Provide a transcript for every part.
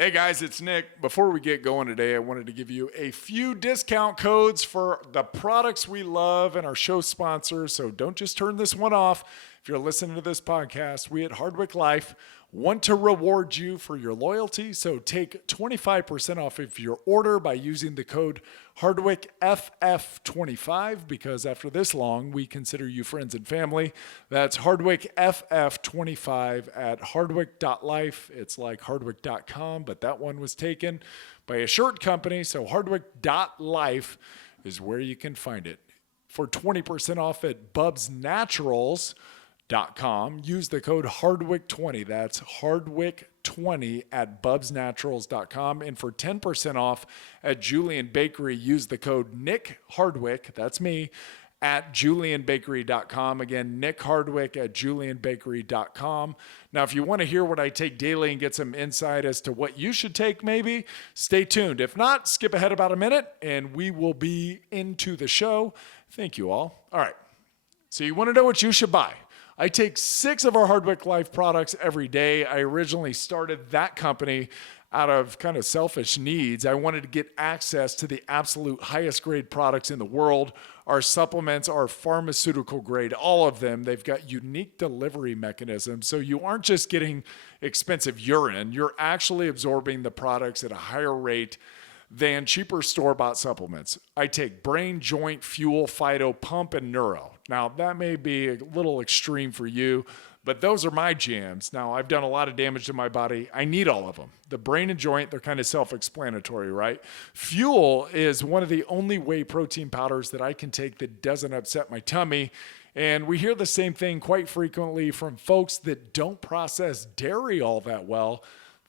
Hey guys, it's Nick. Before we get going today, I wanted to give you a few discount codes for the products we love and our show sponsors. So don't just turn this one off. If you're listening to this podcast, we at Hardwick Life want to reward you for your loyalty. So take 25% off of your order by using the code HardwickFF25, because after this long, we consider you friends and family. That's HardwickFF25 at hardwick.life. It's like hardwick.com, but that one was taken by a shirt company. So hardwick.life is where you can find it. For 20% off at bubsnaturals.com, use the code Hardwick20. That's Hardwick20 at bubsnaturals.com. And for 10% off at Julian Bakery, use the code Nick Hardwick, that's me, at julianbakery.com. Again, Nick Hardwick at julianbakery.com. Now, if you want to hear what I take daily and get some insight as to what you should take, maybe, stay tuned. If not, skip ahead about a minute and we will be into the show. Thank you all. All right. So you want to know what you should buy. I take 6 of our Hardwick Life products every day. I originally started that company out of kind of selfish needs. I wanted to get access to the absolute highest grade products in the world. Our supplements are pharmaceutical grade, all of them. They've got unique delivery mechanisms. So you aren't just getting expensive urine, you're actually absorbing the products at a higher rate than cheaper store-bought supplements. I take brain, joint, fuel, phyto, pump, and neuro. Now, that may be a little extreme for you, but those are my jams. Now, I've done a lot of damage to my body. I need all of them. The brain and joint, they're kind of self-explanatory, right? Fuel is one of the only whey protein powders that I can take that doesn't upset my tummy. And we hear the same thing quite frequently from folks that don't process dairy all that well.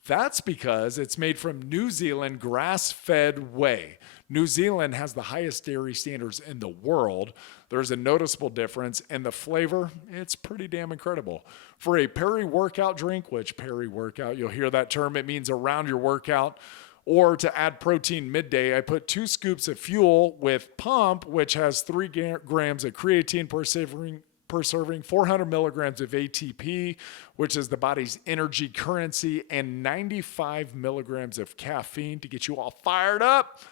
That's because it's made from New Zealand grass-fed whey. New Zealand has the highest dairy standards in the world. There's a noticeable difference, and the flavor, it's pretty damn incredible. For a peri-workout drink, which peri-workout, you'll hear that term, it means around your workout, or to add protein midday, I put 2 scoops of fuel with pump, which has 3 grams of creatine per serving, 400 milligrams of ATP, which is the body's energy currency, and 95 milligrams of caffeine to get you all fired up.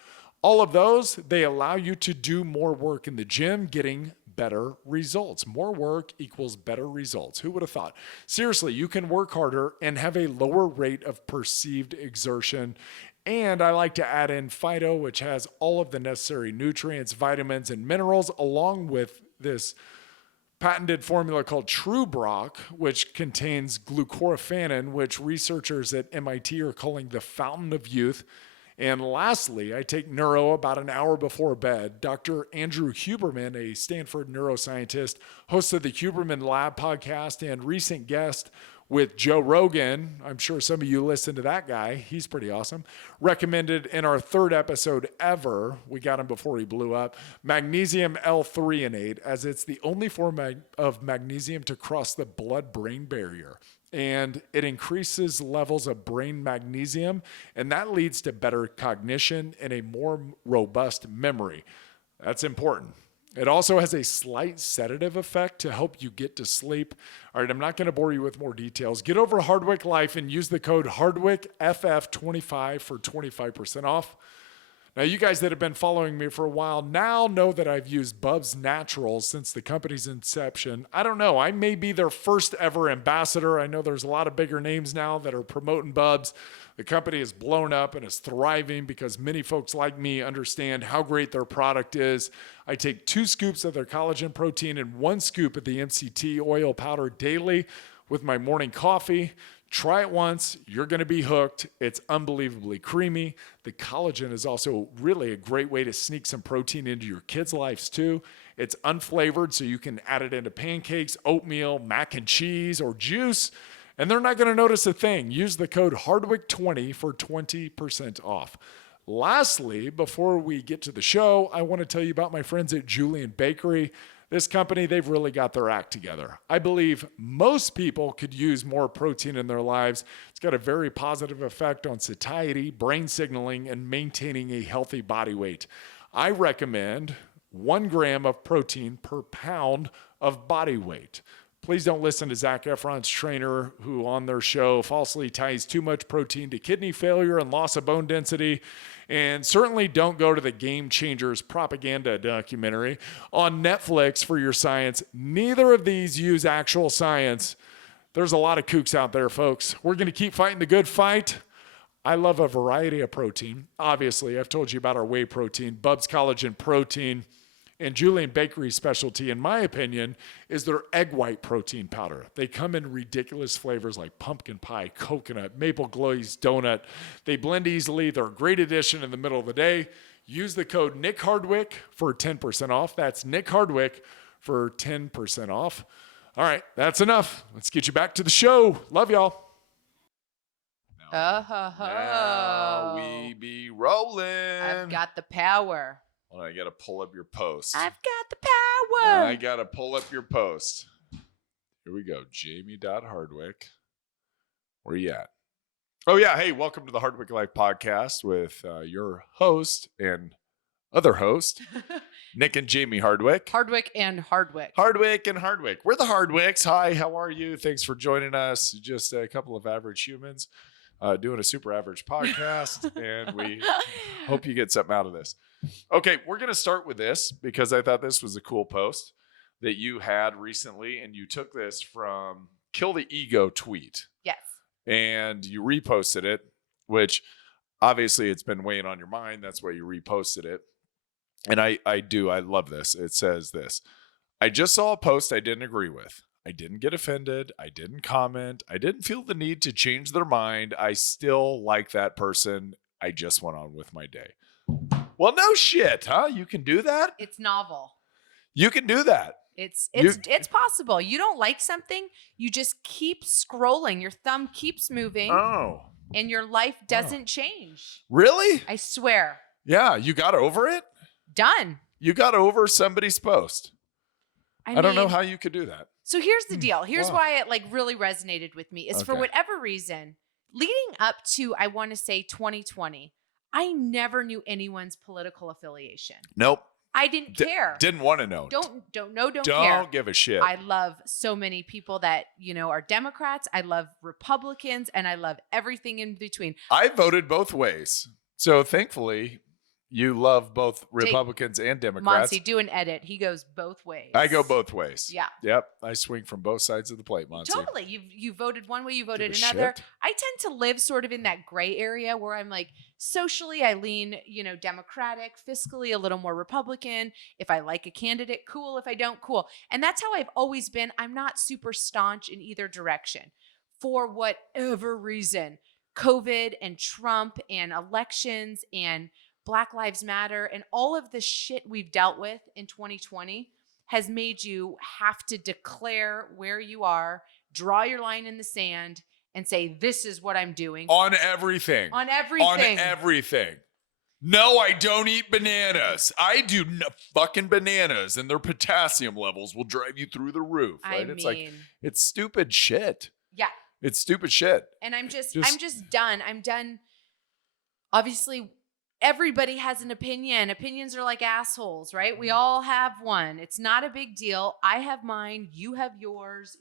All of those, they allow you to do more work in the gym, getting better results. More work equals better results. Who would have thought? Seriously, you can work harder and have a lower rate of perceived exertion. And I like to add in phyto, which has all of the necessary nutrients, vitamins, and minerals, along with this patented formula called True Brock, which contains glucoraphanin, which researchers at MIT are calling the fountain of youth. And lastly, I take neuro about an hour before bed. Dr. Andrew Huberman, a Stanford neuroscientist, host of the Huberman Lab podcast and recent guest with Joe Rogan. I'm sure some of you listen to that guy. He's pretty awesome. Recommended in our 3rd episode ever, we got him before he blew up, magnesium L-threonate, as it's the only form of magnesium to cross the blood-brain barrier. And it increases levels of brain magnesium, and that leads to better cognition and a more robust memory. That's important. It also has a slight sedative effect to help you get to sleep. All right, I'm not going to bore you with more details. Get over to Hardwick Life and use the code HardwickFF25 for 25% off. Now, you guys that have been following me for a while now know that I've used Bubs Naturals since the company's inception. I don't know. I may be their first ever ambassador. I know there's a lot of bigger names now that are promoting Bubs. The company is blown up and is thriving because many folks like me understand how great their product is. I take 2 scoops of their collagen protein and 1 scoop of the MCT oil powder daily with my morning coffee. Try it once, you're going to be hooked. It's unbelievably creamy. The collagen is also really a great way to sneak some protein into your kids' lives too. It's unflavored, so you can add it into pancakes, oatmeal, mac and cheese, or juice, and they're not going to notice a thing. Use the code Hardwick20 for 20% off. Lastly, before we get to the show, I want to tell you about my friends at Julian Bakery. This company, they've really got their act together. I believe most people could use more protein in their lives. It's got a very positive effect on satiety, brain signaling, and maintaining a healthy body weight. I recommend 1 gram of protein per pound of body weight. Please don't listen to Zac Efron's trainer who on their show falsely ties too much protein to kidney failure and loss of bone density. And certainly don't go to the Game Changers propaganda documentary on Netflix for your science. Neither of these use actual science. There's a lot of kooks out there, folks. We're going to keep fighting the good fight. I love a variety of protein. Obviously, I've told you about our whey protein, Bubs Collagen Protein. And Julian Bakery's specialty, in my opinion, is their egg white protein powder. They come in ridiculous flavors like pumpkin pie, coconut, maple glazed donut. They blend easily. They're a great addition in the middle of the day. Use the code Nick Hardwick for 10% off. That's Nick Hardwick for 10% off. All right, that's enough. Let's get you back to the show. Love y'all. Now we be rolling. I've got the power. Well, I got to pull up your post. I've got the power. I got to pull up your post. Here we go. Jayme.Hardwick. Where you at? Oh, yeah. Hey, welcome to the Hardwick Life podcast with your host and other host, Nick and Jayme Hardwick. Hardwick and Hardwick. Hardwick and Hardwick. We're the Hardwicks. Hi, how are you? Thanks for joining us. Just a couple of average humans doing a super average podcast, and we hope you get something out of this. Okay, we're going to start with this because I thought this was a cool post that you had recently, and you took this from Kill the Ego tweet. Yes. And you reposted it, which obviously it's been weighing on your mind. That's why you reposted it. And I love this. It says this: I just saw a post I didn't agree with. I didn't get offended. I didn't comment. I didn't feel the need to change their mind. I still like that person. I just went on with my day. Well, no shit, huh? You can do that? It's novel. You can do that. It's possible. You don't like something, you just keep scrolling. Your thumb keeps moving. Oh. And your life doesn't change. Really? I swear. Yeah, you got over it? Done. You got over somebody's post. I don't know how you could do that. So here's the deal. Here's why it really resonated with me is for whatever reason, leading up to, I want to say 2020, I never knew anyone's political affiliation. Nope. I didn't care. Didn't want to know. Don't care. Don't give a shit. I love so many people that, are Democrats. I love Republicans, and I love everything in between. I voted both ways. So thankfully, you love both Republicans and Democrats. Monty, do an edit. He goes both ways. I go both ways. Yeah. Yep. I swing from both sides of the plate, Monty. Totally. You voted one way, you voted another. Shit. I tend to live sort of in that gray area where I'm socially, I lean, Democratic, fiscally, a little more Republican. If I like a candidate, cool. If I don't, cool. And that's how I've always been. I'm not super staunch in either direction. For whatever reason, COVID and Trump and elections and Black Lives Matter and all of the shit we've dealt with in 2020 has made you have to declare where you are, draw your line in the sand, and say, this is what I'm doing. On everything. On everything. On everything. No, I don't eat bananas. I do fucking bananas, and their potassium levels will drive you through the roof. Right? It's stupid shit. Yeah. It's stupid shit. And I'm just done. I'm done. Obviously, everybody has an opinion. Opinions are like assholes, right? We all have one. It's not a big deal. I have mine. You have yours.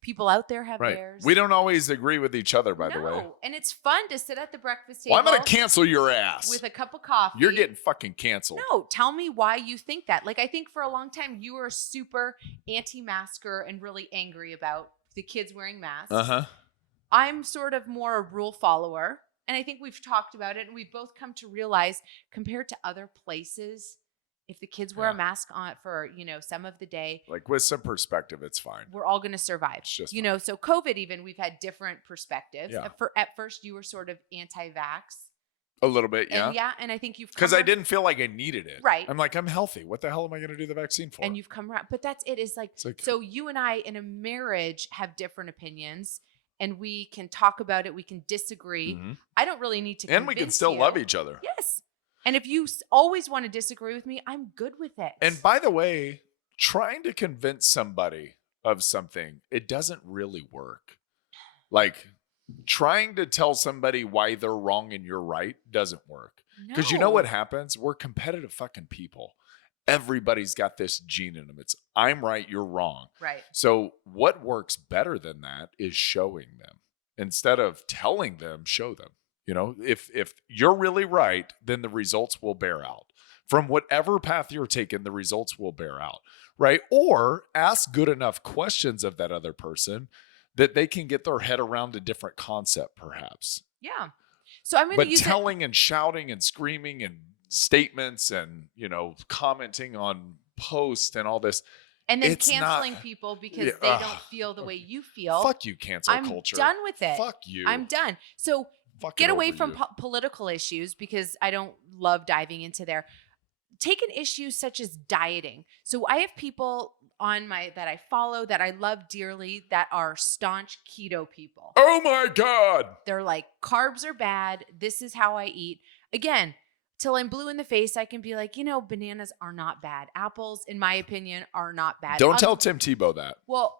People out there have theirs. We don't always agree with each other, by the way. No, and it's fun to sit at the breakfast table. Well, I'm going to cancel your ass. With a cup of coffee. You're getting fucking canceled. No, tell me why you think that. I think for a long time, you were super anti-masker and really angry about the kids wearing masks. Uh-huh. I'm sort of more a rule follower. And I think we've talked about it, and we've both come to realize, compared to other places, if the kids wear a mask on for, some of the day, with some perspective, it's fine. We're all going to survive. It's just so COVID even, we've had different perspectives. Yeah. At first, you were sort of anti-vax. A little bit, yeah. And and I think you've because I didn't feel like I needed it. Right. I'm healthy. What the hell am I going to do the vaccine for? And you've come around. But that's it. So you and I in a marriage have different opinions. And we can talk about it. We can disagree. Mm-hmm. I don't really need to. And we can still love each other. Yes. And if you always want to disagree with me, I'm good with it. And by the way, trying to convince somebody of something, it doesn't really work. Trying to tell somebody why they're wrong and you're right doesn't work. Because you know what happens? We're competitive fucking people. Everybody's got this gene in them. It's I'm right, you're wrong. Right. So what works better than that is showing them. Instead of telling them, show them. You know, if you're really right, then the results will bear out. From whatever path you're taking, the results will bear out, right? Or ask good enough questions of that other person that they can get their head around a different concept, perhaps. Yeah. So I'm going to But use telling and shouting and screaming and statements and, you know, commenting on posts and all this. and then it's canceling not- people because Yeah, they ugh. don't feel the way you feel. Fuck you, cancel I'm culture. done with it. Fuck you. I'm done. So Fucking get away over from you. political issues because I don't love diving into there. Take an issue such as dieting. So I have people on that I follow that I love dearly that are staunch keto people. Oh my God. They're like, carbs are bad. This is how I eat. Again, till I'm blue in the face, I can be like, bananas are not bad. Apples, in my opinion, are not bad. Don't tell Tim Tebow that. Well,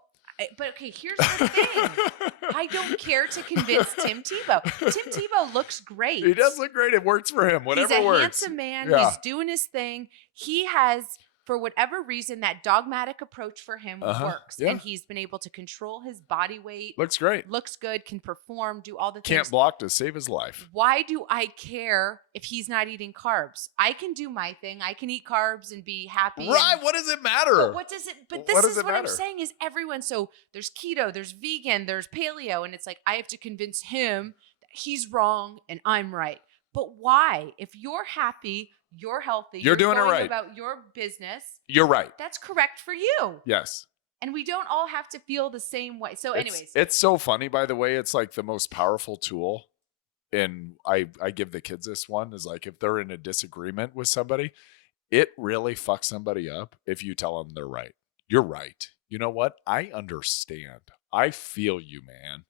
but okay, here's the thing. I don't care to convince Tim Tebow. Tim Tebow looks great. He does look great. It works for him. Whatever He's a works. handsome man. Yeah. He's doing his thing. He has, for whatever reason, that dogmatic approach for him works. Yeah. And he's been able to control his body weight. Looks great. Looks good, can perform, do all the Can't things. block to save his life. Why do I care if he's not eating carbs? I can do my thing. I can eat carbs and be happy. Right. and- What does it matter? But what does it? But What this does is it what I'm matter? saying is everyone. So there's keto, there's vegan, there's paleo, and it's like I have to convince him that he's wrong and I'm right. But why? If you're happy, you're healthy, You're doing it going right. about your business. You're right. That's correct for you. Yes. And we don't all have to feel the same way. So, anyways, It's so funny, by the way. It's like the most powerful tool. And I give the kids this one is like if they're in a disagreement with somebody, it really fucks somebody up if you tell them they're right. You're right. You know what? I understand. I feel you, man.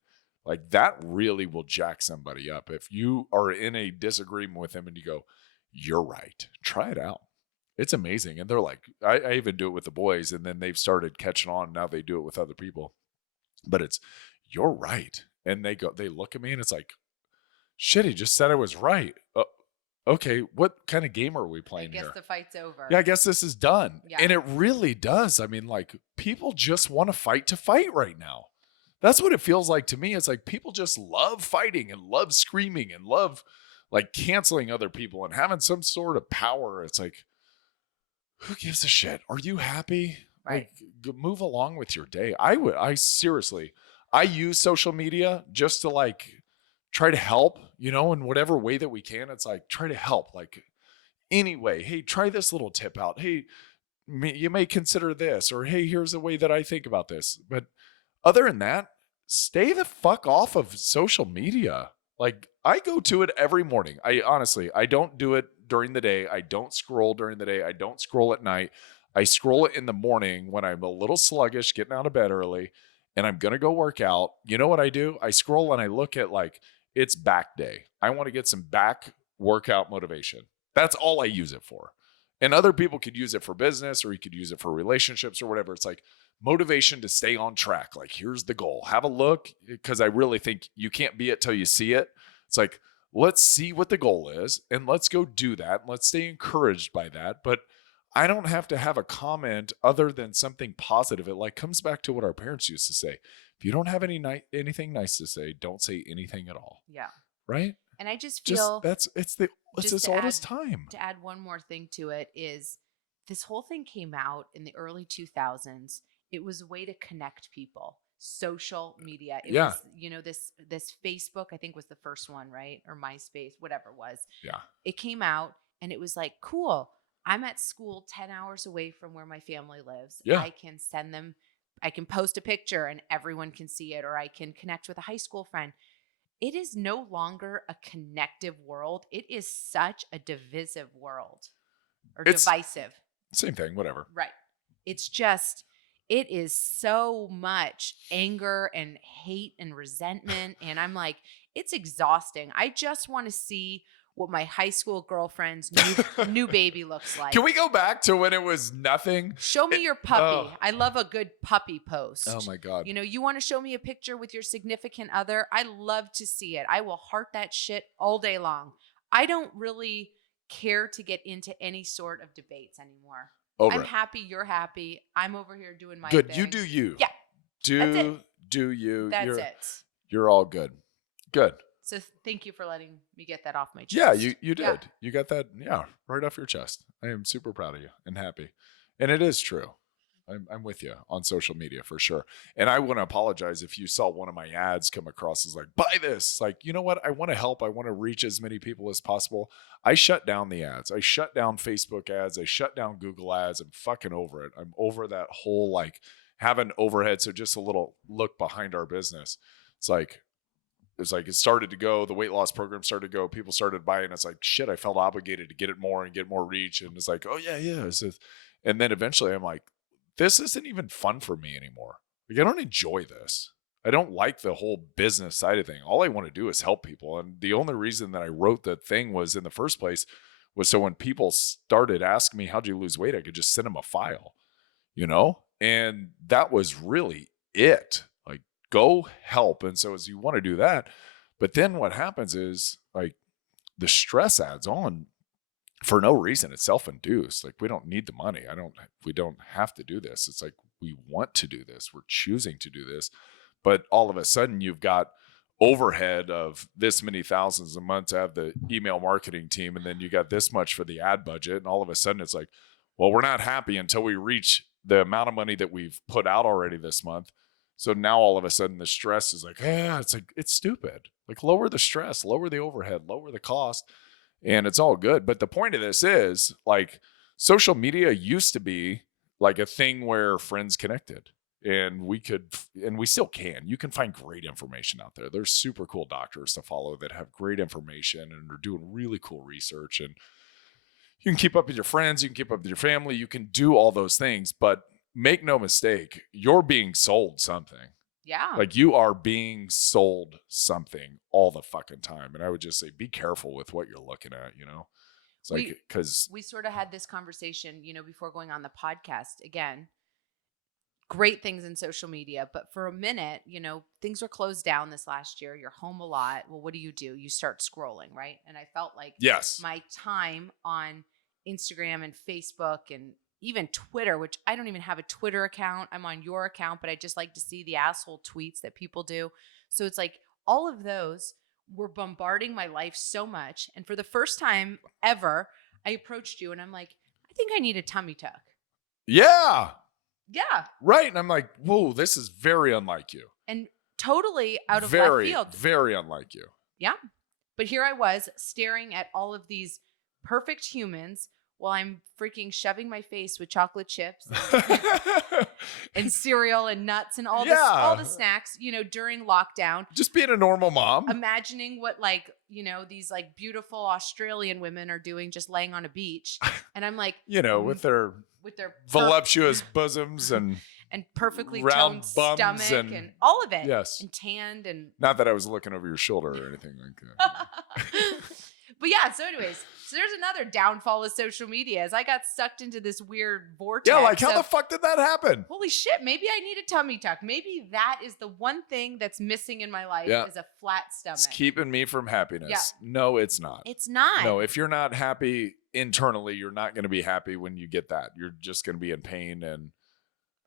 Like that really will jack somebody up. If you are in a disagreement with them and you go, you're right, try it out. It's amazing. And they're like, I even do it with the boys and then they've started catching on. Now they do it with other people. But it's, you're right. And they look at me and it's like, shit, he just said I was right. Okay, what kind of game are we I playing guess here? the fight's over. Yeah, I guess this is done. Yeah. And it really does. I mean, like, people just want to fight right now. That's what it feels like to me. It's like people just love fighting and love screaming and love like canceling other people and having some sort of power. It's like, who gives a shit? Are you happy? Right. Like, move along with your day. I seriously, I use social media just to like try to help, in whatever way that we can. It's like, try to help. Like, anyway, hey, try this little tip out. Hey, you may consider this, or hey, here's a way that I think about this. But other than that, stay the fuck off of social media. Like, I go to it every morning. I don't do it during the day. I don't scroll during the day. I don't scroll at night. I scroll it in the morning when I'm a little sluggish, getting out of bed early, and I'm going to go work out. You know what I do? I scroll and I look at like, it's back day. I want to get some back workout motivation. That's all I use it for. And other people could use it for business, or you could use it for relationships or whatever. It's like motivation to stay on track. Like, here's the goal. Have a look, because I really think you can't be it till you see it. It's like, let's see what the goal is and let's go do that. Let's stay encouraged by that. But I don't have to have a comment other than something positive. It like comes back to what our parents used to say. If you don't have anything nice to say, don't say anything at all. Yeah. Right? And I just feel it's just this to oldest add- time. to add one more thing to it is this whole thing came out in the early 2000s. It was a way to connect people. Social media. It Yeah. was, this Facebook, I think was the first one, right? Or MySpace, whatever it was. Yeah. It came out and it was like, cool. I'm at school 10 hours away from where my family lives. Yeah. I can post a picture and everyone can see it, or I can connect with a high school friend. It is no longer a connective world. It is such a divisive world, or divisive. Same thing, whatever. Right. It's just, it is so much anger and hate and resentment. And I'm like, it's exhausting. I just want to see what my high school girlfriend's new baby looks like. Can we go back to when it was nothing? Show me your puppy. oh. I love a good puppy post. Oh my God. You want to show me a picture with your significant other? I love to see it. I will heart that shit all day long. I don't really care to get into any sort of debates anymore. Over I'm it. happy. You're happy. I'm over here doing my Good. thing. You do you. Yeah. That's it. Do you. That's you're, it. You're all good. Good. So thank you for letting me get that off my chest. Yeah, you did. Yeah. You got that, right off your chest. I am super proud of you and happy. And it is true. I'm with you on social media for sure. And I want to apologize if you saw one of my ads come across as like, buy this. Like, you know what? I want to help. I want to reach as many people as possible. I shut down the ads. I shut down Facebook ads. I shut down Google ads. I'm fucking over it. I'm over that whole like having overhead. So just a little look behind our business. It started to go, the weight loss program started to go, people started buying. It's like, shit, I felt obligated to get it more and get more reach. And it's like, oh yeah. And then eventually I'm like, this isn't even fun for me anymore. Like, I don't enjoy this. I don't like the whole business side of thing. All I want to do is help people. And the only reason that I wrote the thing was in the first place was so when people started asking me, how'd you lose weight? I could just send them a file, and that was really it. Like, go help. And so as you want to do that, but then what happens is like the stress adds on for no reason. It's self-induced. Like, we don't need the money. We don't have to do this. It's like, we want to do this. We're choosing to do this. But all of a sudden you've got overhead of this many thousands a month to have the email marketing team. And then you got this much for the ad budget. And all of a sudden it's like, well, we're not happy until we reach the amount of money that we've put out already this month. So now all of a sudden the stress is like, it's stupid. Like, lower the stress, lower the overhead, lower the cost. And it's all good. But the point of this is like, social media used to be like a thing where friends connected, and we still can. You can find great information out there. There's super cool doctors to follow that have great information and are doing really cool research. And you can keep up with your friends. You can keep up with your family. You can do all those things. But make no mistake, you're being sold something. Yeah. Like, you are being sold something all the fucking time. And I would just say, be careful with what you're looking at, It's like, because we sort of had this conversation, before going on the podcast. Again, great things in social media, but for a minute, things were closed down this last year. You're home a lot. Well, what do? You start scrolling, right? And I felt like yes, my time on Instagram and Facebook and even Twitter, which I don't even have a Twitter account. I'm on your account, but I just like to see the asshole tweets that people do. So it's like all of those were bombarding my life so much. And for the first time ever, I approached you and I'm like, I think I need a tummy tuck. Yeah. Yeah. Right. And I'm like, whoa, this is very unlike you. And totally out of Very, left field. very unlike you. Yeah. But here I was staring at all of these perfect humans while I'm freaking shoving my face with chocolate chips and cereal and nuts and all the snacks, during lockdown. Just being a normal mom. Imagining what these like beautiful Australian women are doing just laying on a beach. And I'm like, with their voluptuous bosoms and perfectly round toned bums stomach and all of it. Yes. And tanned and not that I was looking over your shoulder or anything like that. But yeah, so anyways, there's another downfall of social media as I got sucked into this weird vortex. Yeah, like how the fuck did that happen? Holy shit, maybe I need a tummy tuck. Maybe that is the one thing that's missing in my life is a flat stomach. It's keeping me from happiness. Yeah. No, it's not. It's not. No, if you're not happy internally, you're not going to be happy when you get that. You're just going to be in pain and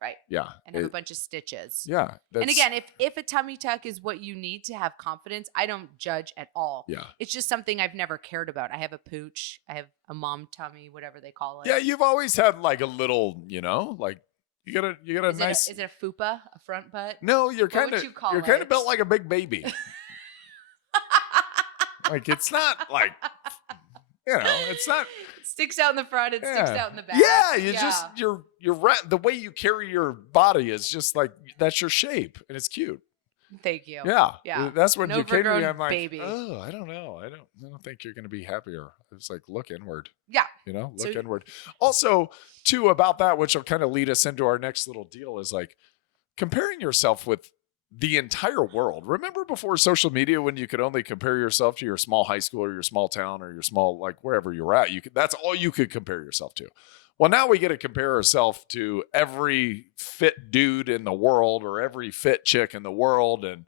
right. Yeah. And have a bunch of stitches. Yeah. And again, if a tummy tuck is what you need to have confidence, I don't judge at all. Yeah. It's just something I've never cared about. I have a pooch. I have a mom tummy, whatever they call it. Yeah, you've always had like a little, like you got a nice. Is it a fupa, a front butt? No, you're kind of built like a big baby. Like, it's not like, it's not. Sticks out in the front, it sticks out in the back. Yeah, you're right. The way you carry your body is just like, that's your shape, and it's cute. Thank you. Yeah. That's when An you came to me. overgrown I'm like, baby. oh, I don't know. I don't think you're going to be happier. It's like, look inward. Yeah. Look inward. Also, too, about that, which will kind of lead us into our next little deal, is like comparing yourself with the entire world. Remember before social media when you could only compare yourself to your small high school or your small town or your small, like wherever you're at, that's all you could compare yourself to. Well, now we get to compare ourselves to every fit dude in the world or every fit chick in the world. And,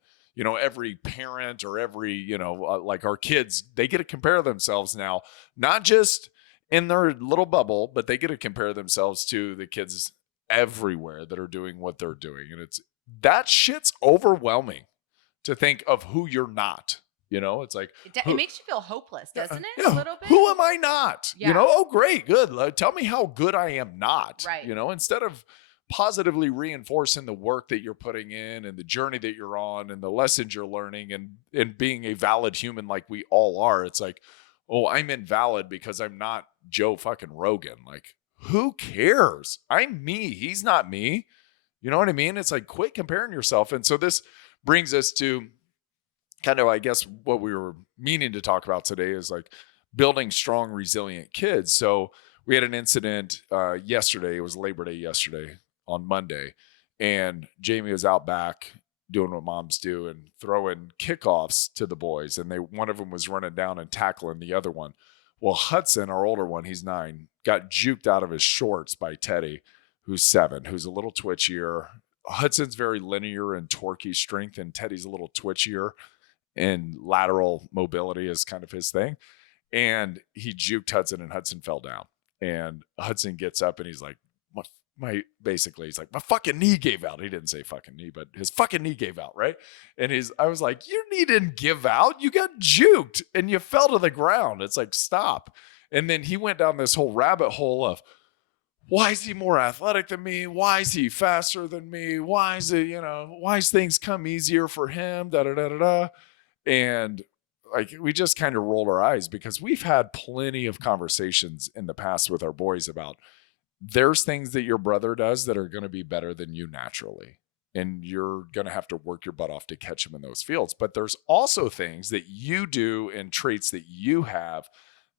every parent or every, like our kids, they get to compare themselves now, not just in their little bubble, but they get to compare themselves to the kids everywhere that are doing what they're doing. And that shit's overwhelming to think of who you're not. It's like, It makes you feel hopeless, doesn't it? Yeah, A little bit. who am I not? Yeah. Oh, great, good. Tell me how good I am not. Right. Instead of positively reinforcing the work that you're putting in and the journey that you're on and the lessons you're learning and being a valid human like we all are. It's like, oh, I'm invalid because I'm not Joe fucking Rogan. Like, who cares? I'm me. He's not me. You know what I mean? It's like, quit comparing yourself. And so this brings us to kind of, I guess, what we were meaning to talk about today is like building strong, resilient kids. So we had an incident yesterday. It was Labor Day yesterday on Monday. And Jayme was out back doing what moms do and throwing kickoffs to the boys. And one of them was running down and tackling the other one. Well, Hudson, our older one, he's 9, got juked out of his shorts by Teddy, who's 7, who's a little twitchier. Hudson's very linear and torquey strength, and Teddy's a little twitchier, and lateral mobility is kind of his thing. And he juked Hudson, and Hudson fell down. And Hudson gets up and he's like, basically he's like, my fucking knee gave out. He didn't say fucking knee, but his fucking knee gave out, right? And I was like, your knee didn't give out. You got juked and you fell to the ground. It's like, stop. And then he went down this whole rabbit hole of, why is he more athletic than me? Why is he faster than me? Why is things come easier for him? Da da da da da. And like, we just kind of rolled our eyes because we've had plenty of conversations in the past with our boys about there's things that your brother does that are going to be better than you naturally. And you're going to have to work your butt off to catch him in those fields. But there's also things that you do and traits that you have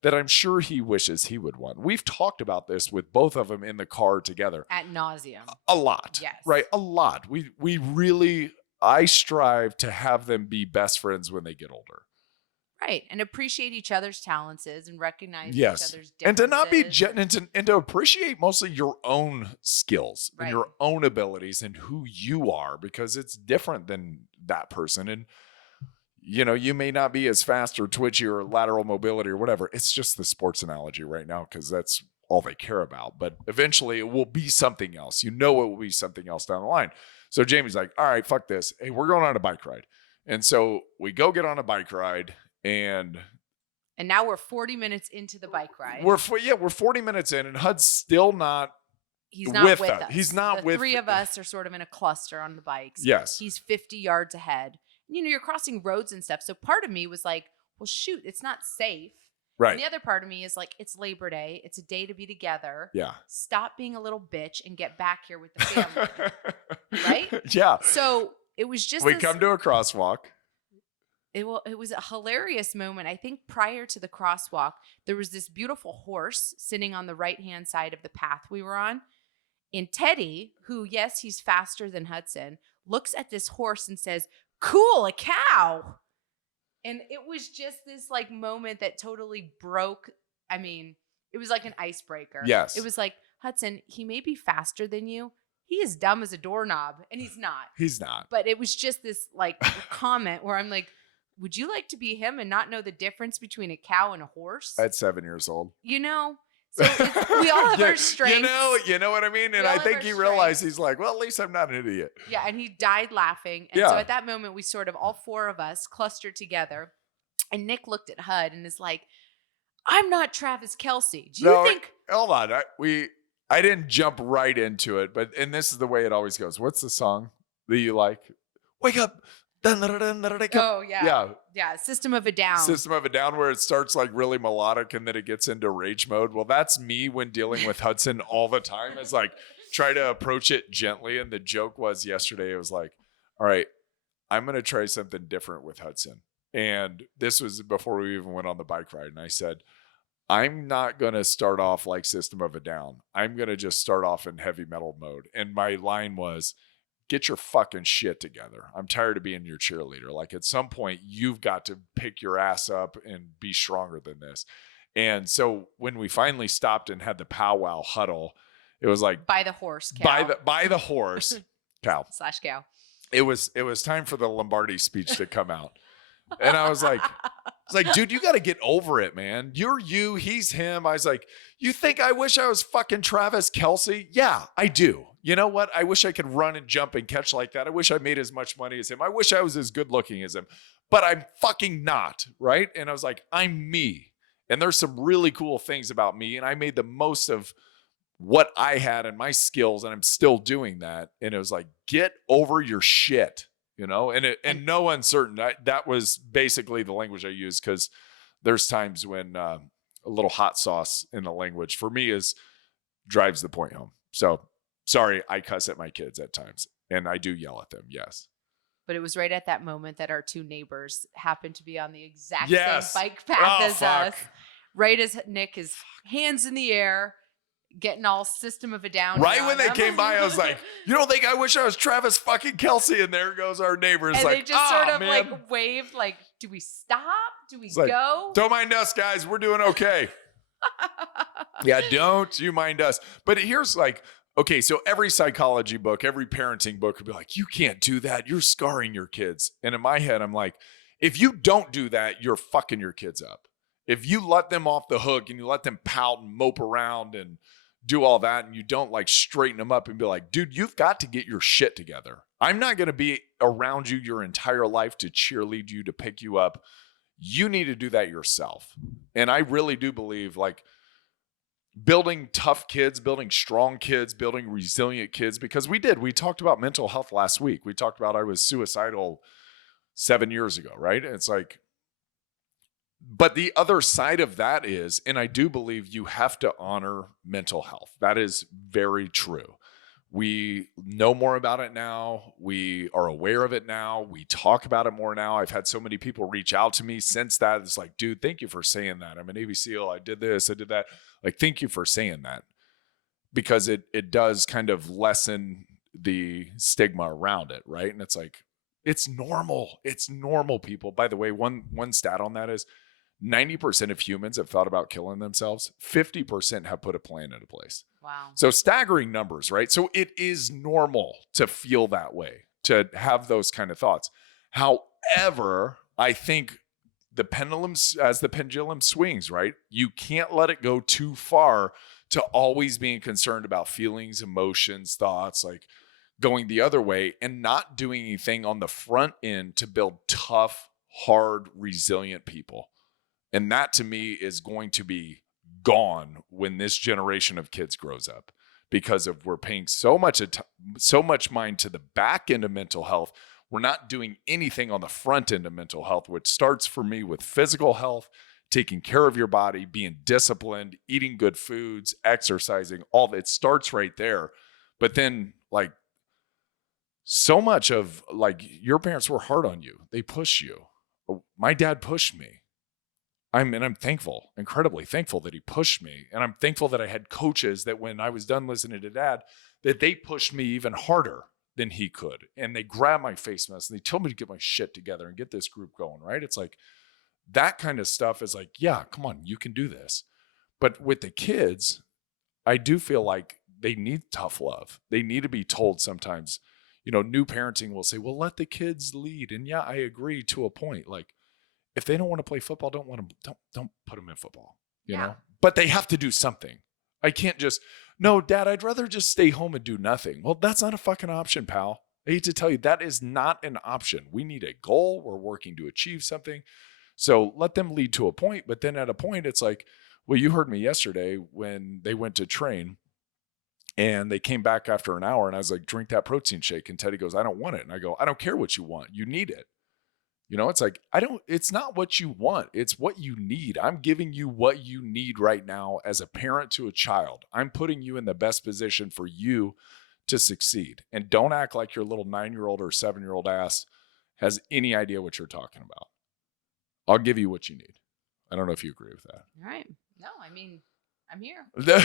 that I'm sure he wishes he would want. We've talked about this with both of them in the car together. Ad nauseum. A lot. Yes. Right? A lot. We really, I strive to have them be best friends when they get older. Right. And appreciate each other's talents and recognize Yes. each other's differences. And to not be and to appreciate mostly your own skills and Right. your own abilities and who you are, because it's different than that person. And you may not be as fast or twitchy or lateral mobility or whatever. It's just the sports analogy right now because that's all they care about. But eventually it will be something else. It will be something else down the line. So Jamie's like, all right, fuck this. Hey, we're going on a bike ride. And so we go get on a bike ride. And now we're 40 minutes into the bike ride. We're 40 minutes in, and Hud's still not. He's not with us. He's not with. The three of us are sort of in a cluster on the bikes. Yes. He's 50 yards ahead. You're crossing roads and stuff. So part of me was like, well, shoot, it's not safe. Right. And the other part of me is like, it's Labor Day. It's a day to be together. Yeah. Stop being a little bitch and get back here with the family. Right? Yeah. So it was just. We come to a crosswalk. It was a hilarious moment. I think prior to the crosswalk, there was this beautiful horse sitting on the right-hand side of the path we were on. And Teddy, who, yes, he's faster than Hudson, looks at this horse and says, cool, a cow. And it was just this like moment that totally broke. I mean, it was like an icebreaker. Yes. It was like, Hudson, he may be faster than you. He is dumb as a doorknob, and he's not. He's not. But it was just this like comment where I'm like, would you like to be him and not know the difference between a cow and a horse? At 7 years old. So we all have our strengths. You know what I mean? And I think he realized, he's like, well, at least I'm not an idiot. Yeah, and he died laughing. And so at that moment, we sort of, all 4 of us clustered together. And Nick looked at Hud and is like, I'm not Travis Kelce. Do you think? Hold on. I didn't jump right into it, and this is the way it always goes. What's the song that you like? Wake up. Oh, yeah. Yeah. System of a Down. System of a Down, where it starts like really melodic and then it gets into rage mode. Well, that's me when dealing with Hudson all the time. It's like, try to approach it gently. And the joke was yesterday, it was like, all right, I'm going to try something different with Hudson. And this was before we even went on the bike ride. And I said, I'm not going to start off like System of a Down. I'm going to just start off in heavy metal mode. And my line was, get your fucking shit together. I'm tired of being your cheerleader. Like, at some point, you've got to pick your ass up and be stronger than this. And so when we finally stopped and had the powwow huddle, it was like, by the horse, cow. By the horse, cow. / cow. It was time for the Lombardi speech to come out. And I was like, was like, dude, you got to get over it, man. You're you, he's him. I was like, you think I wish I was fucking Travis Kelce? Yeah, I do. You know what? I wish I could run and jump and catch like that. I wish I made as much money as him. I wish I was as good looking as him, but I'm fucking not, right? And I was like, I'm me. And there's some really cool things about me. And I made the most of what I had and my skills, and I'm still doing that. And it was like, get over your shit, you know, and no uncertain. That was basically the language I used, because there's times when a little hot sauce in the language for me drives the point home. So sorry, I cuss at my kids at times, and I do yell at them. Yes. But it was right at that moment that our two neighbors happened to be on the exact Yes. same bike path as fuck. us. Right as Nick is hands in the air, getting all System of a Down. Right on when they them. came by, I was like, you don't think I wish I was Travis fucking Kelce? And there goes our neighbors. And like, they just sort of man. like waved, like, do we stop? Do we It's like, go? Don't mind us, guys. We're doing okay. Yeah, don't you mind us. But here's like, okay, so every psychology book, every parenting book would be like, you can't do that. You're scarring your kids. And in my head, I'm like, if you don't do that, you're fucking your kids up. If you let them off the hook and you let them pout and mope around and do all that, and you don't like straighten them up and be like, dude, you've got to get your shit together. I'm not going to be around you your entire life to cheerlead you, to pick you up. You need to do that yourself. And I really do believe like building tough kids, building strong kids, building resilient kids, because we talked about mental health last week. We talked about I was suicidal 7 years ago, right? And it's like, but the other side of that is, and I do believe you have to honor mental health. That is very true. We know more about it now. We are aware of it now. We talk about it more now. I've had so many people reach out to me since that. It's like, dude, thank you for saying that. I'm a Navy SEAL. I did this. I did that. Like, thank you for saying that, because it does kind of lessen the stigma around it, right? And it's like, it's normal. It's normal, people. By the way, one stat on that is 90% of humans have thought about killing themselves. 50% have put a plan into place. Wow. So staggering numbers, right? So it is normal to feel that way, to have those kind of thoughts. However, I think as the pendulum swings, right? You can't let it go too far to always being concerned about feelings, emotions, thoughts, like going the other way and not doing anything on the front end to build tough, hard, resilient people. And that to me is going to be gone when this generation of kids grows up, because of we're paying so much mind to the back end of mental health. We're not doing anything on the front end of mental health, which starts for me with physical health, taking care of your body, being disciplined, eating good foods, exercising, all that. It starts right there. But then like so much of like your parents were hard on you. They pushed you. My dad pushed me. I'm thankful, incredibly thankful that he pushed me. And I'm thankful that I had coaches that when I was done listening to dad, that they pushed me even harder than he could. And they grabbed my face mask and they told me to get my shit together and get this group going, right? It's like that kind of stuff is like, yeah, come on, you can do this. But with the kids, I do feel like they need tough love. They need to be told sometimes, you know, new parenting will say, well, let the kids lead. And yeah, I agree to a point. Like, if they don't want to play football, don't put them in football, you know? But they have to do something. I can't just, no, Dad, I'd rather just stay home and do nothing. Well, that's not a fucking option, pal. I hate to tell you, that is not an option. We need a goal. We're working to achieve something. So let them lead to a point. But then at a point, it's like, well, you heard me yesterday when they went to train and they came back after an hour and I was like, drink that protein shake. And Teddy goes, I don't want it. And I go, I don't care what you want. You need it. You know, it's like, it's not what you want. It's what you need. I'm giving you what you need right now as a parent to a child. I'm putting you in the best position for you to succeed. And don't act like your little 9-year-old or 7-year-old ass has any idea what you're talking about. I'll give you what you need. I don't know if you agree with that. All right. No, I mean, I'm here. But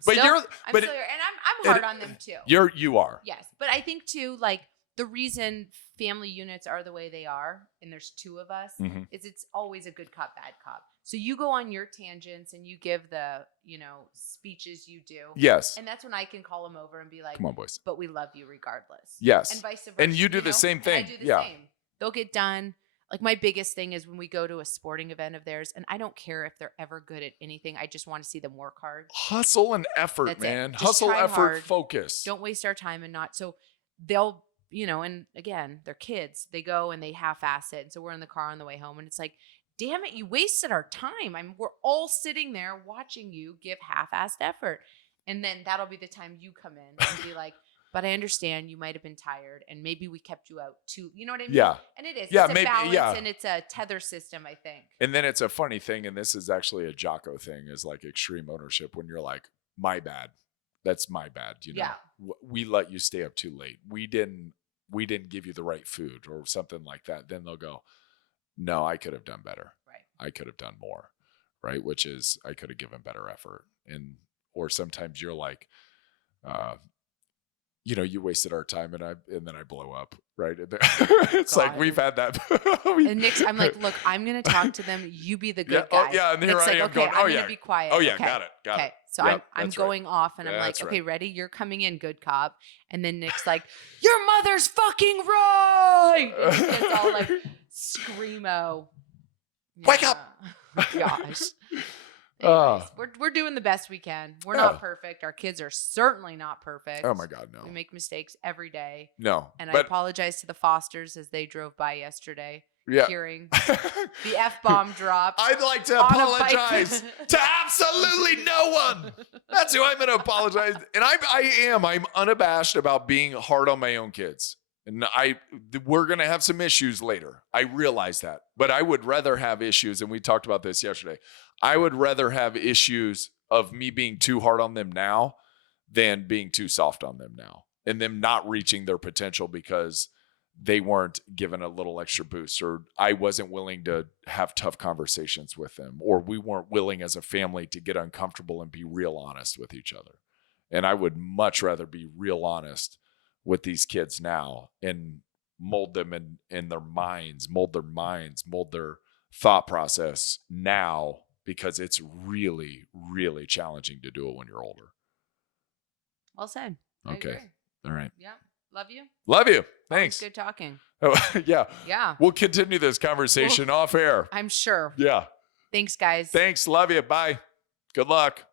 still here. And I'm hard on them too. You are. Yes. But I think too, like the reason family units are the way they are, and there's two of us, is it's always a good cop, bad cop. So you go on your tangents and you give the, you know, speeches you do. Yes. And that's when I can call them over and be like, come on, boys. But we love you regardless. Yes. And vice versa. And you do the same thing. And I do the same. They'll get done. Like my biggest thing is when we go to a sporting event of theirs, and I don't care if they're ever good at anything. I just want to see them work hard. Hustle and effort, That's it. man. Just Hustle, try effort, hard. focus. Don't waste our time and not. So they'll, and again, they're kids. They go and they half-ass it. And so we're in the car on the way home and it's like, damn it, you wasted our time. We're all sitting there watching you give half-assed effort. And then that'll be the time you come in and be like, but I understand you might have been tired and maybe we kept you out too. You know what I mean? Yeah. And it is. Yeah, It's a maybe, balance yeah. and it's a tether system, I think. And then it's a funny thing, and this is actually a Jocko thing, is like extreme ownership when you're like, my bad. That's my bad. Yeah. We let you stay up too late. We didn't give you the right food or something like that. Then they'll go, no, I could have done better. Right. I could have done more. Right. Which is, I could have given better effort. Or sometimes you're like, you wasted our time and then I blow up. Right. It's like, we've had that. And Nick's, I'm like, look, I'm going to talk to them. You be the good guy. Oh, yeah. And here Nick's I like, am okay, going, I'm going to be quiet. Oh yeah. Okay. Got it. Okay. So Yep, I'm that's going off and I'm like, That's okay, right. ready? You're coming in, good cop. And then Nick's like, your mother's fucking right. And he gets all like screamo. Wake up. Gosh. Oh. Anyways, we're doing the best we can. We're not perfect. Our kids are certainly not perfect. Oh my God, no. We make mistakes every day. No. And I apologize to the Fosters as they drove by yesterday, hearing the F-bomb drop. I'd like to on a apologize bike. to absolutely no one. That's who I'm going to apologize. And I'm unabashed about being hard on my own kids. And we're going to have some issues later. I realize that. But I would rather have issues, and we talked about this yesterday. I would rather have issues of me being too hard on them now than being too soft on them now. And them not reaching their potential because they weren't given a little extra boost, or I wasn't willing to have tough conversations with them, or we weren't willing as a family to get uncomfortable and be real honest with each other. And I would much rather be real honest with these kids now and mold them in their minds, mold their thought process now, because it's really, really challenging to do it when you're older. Well said. I Okay. agree. All right. Yeah. Love you. Love you. Thanks. Good talking. Oh, yeah. Yeah. We'll continue this conversation off air. I'm sure. Yeah. Thanks, guys. Thanks. Love you. Bye. Good luck.